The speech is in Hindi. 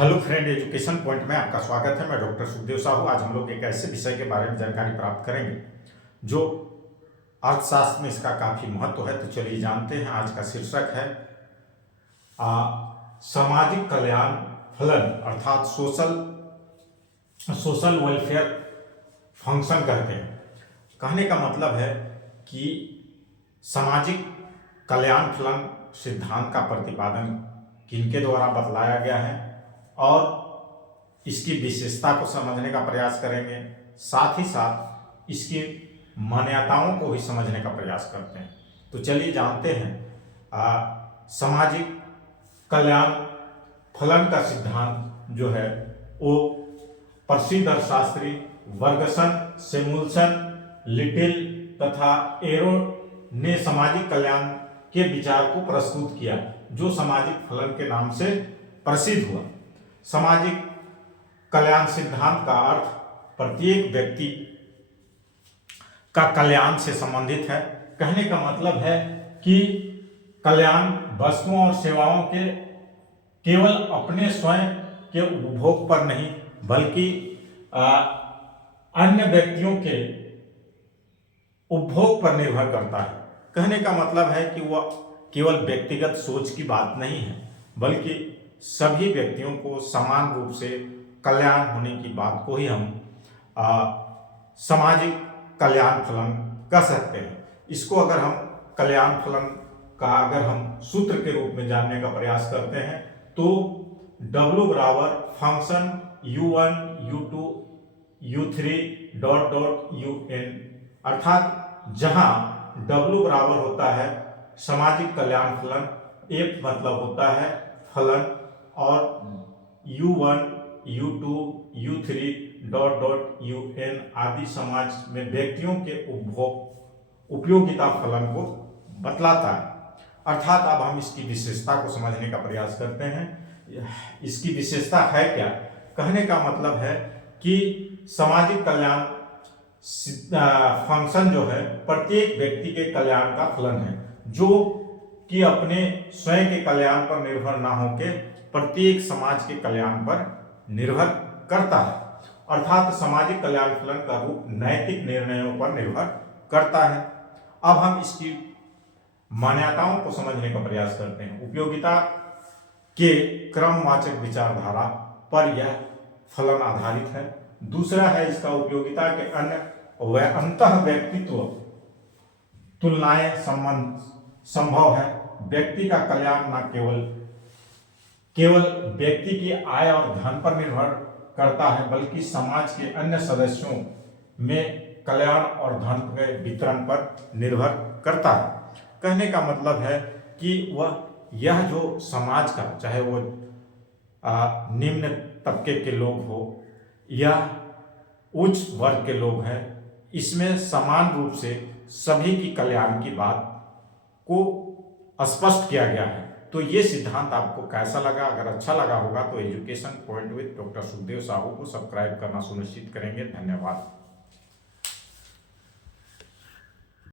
हेलो फ्रेंड, एजुकेशन पॉइंट में आपका स्वागत है। मैं डॉक्टर सुखदेव साहू। आज हम लोग एक ऐसे विषय के बारे में जानकारी प्राप्त करेंगे जो अर्थशास्त्र में इसका काफ़ी महत्व है। तो चलिए जानते हैं। आज का शीर्षक है सामाजिक कल्याण फलन, अर्थात सोशल वेलफेयर फंक्शन कहते हैं। कहने का मतलब है कि सामाजिक कल्याण फलन सिद्धांत का प्रतिपादन किनके द्वारा बतलाया गया है और इसकी विशेषता को समझने का प्रयास करेंगे। साथ ही साथ इसकी मान्यताओं को भी समझने का प्रयास करते हैं। तो चलिए जानते हैं। सामाजिक कल्याण फलन का सिद्धांत जो है वो प्रसिद्ध अर्थशास्त्री वर्गसन, सेमुल्सन, लिटिल तथा एरो ने सामाजिक कल्याण के विचार को प्रस्तुत किया, जो सामाजिक फलन के नाम से प्रसिद्ध हुआ। सामाजिक कल्याण सिद्धांत का अर्थ प्रत्येक व्यक्ति का कल्याण से संबंधित है। कहने का मतलब है कि कल्याण वस्तुओं और सेवाओं के केवल अपने स्वयं के उपभोग पर नहीं बल्कि अन्य व्यक्तियों के उपभोग पर निर्भर करता है। कहने का मतलब है कि वह केवल व्यक्तिगत सोच की बात नहीं है बल्कि सभी व्यक्तियों को समान रूप से कल्याण होने की बात को ही हम सामाजिक कल्याण फलन कह सकते हैं। इसको अगर हम कल्याण फलन का अगर हम सूत्र के रूप में जानने का प्रयास करते हैं तो W बराबर function U1 U2 U3 dot dot UN, अर्थात जहां W बराबर होता है सामाजिक कल्याण फलन, F मतलब होता है फलन और U1 U2 U3 dot dot UN आदि समाज में व्यक्तियों के उपयोगिता फलन को बतलाता है। अर्थात अब हम इसकी विशेषता को समझने का प्रयास करते हैं। इसकी विशेषता है क्या? कहने का मतलब है कि सामाजिक कल्याण फंक्शन जो है प्रत्येक व्यक्ति के कल्याण का फलन है, जो कि अपने स्वयं के कल्याण पर निर्भर ना होकर प्रत्येक समाज के कल्याण पर निर्भर करता है। अर्थात सामाजिक कल्याण फलन का रूप नैतिक निर्णयों पर निर्भर करता है। अब हम इसकी मान्यताओं को समझने का प्रयास करते हैं। उपयोगिता के क्रमवाचक विचारधारा पर यह फलन आधारित है। दूसरा है इसका उपयोगिता के अन्य व अंतः व्यक्तित्व तुलनाएं संभव है। व्यक्ति का कल्याण न केवल व्यक्ति की आय और धन पर निर्भर करता है बल्कि समाज के अन्य सदस्यों में कल्याण और धन के वितरण पर निर्भर करता है। कहने का मतलब है कि यह जो समाज का, चाहे वो निम्न तबके के लोग हो या उच्च वर्ग के लोग हैं, इसमें समान रूप से सभी की कल्याण की बात को स्पष्ट किया गया है। तो ये सिद्धांत आपको कैसा लगा? अगर अच्छा लगा होगा तो education point with doctor Sukhdev Sahu को सब्सक्राइब करना सुनिश्चित करेंगे। धन्यवाद।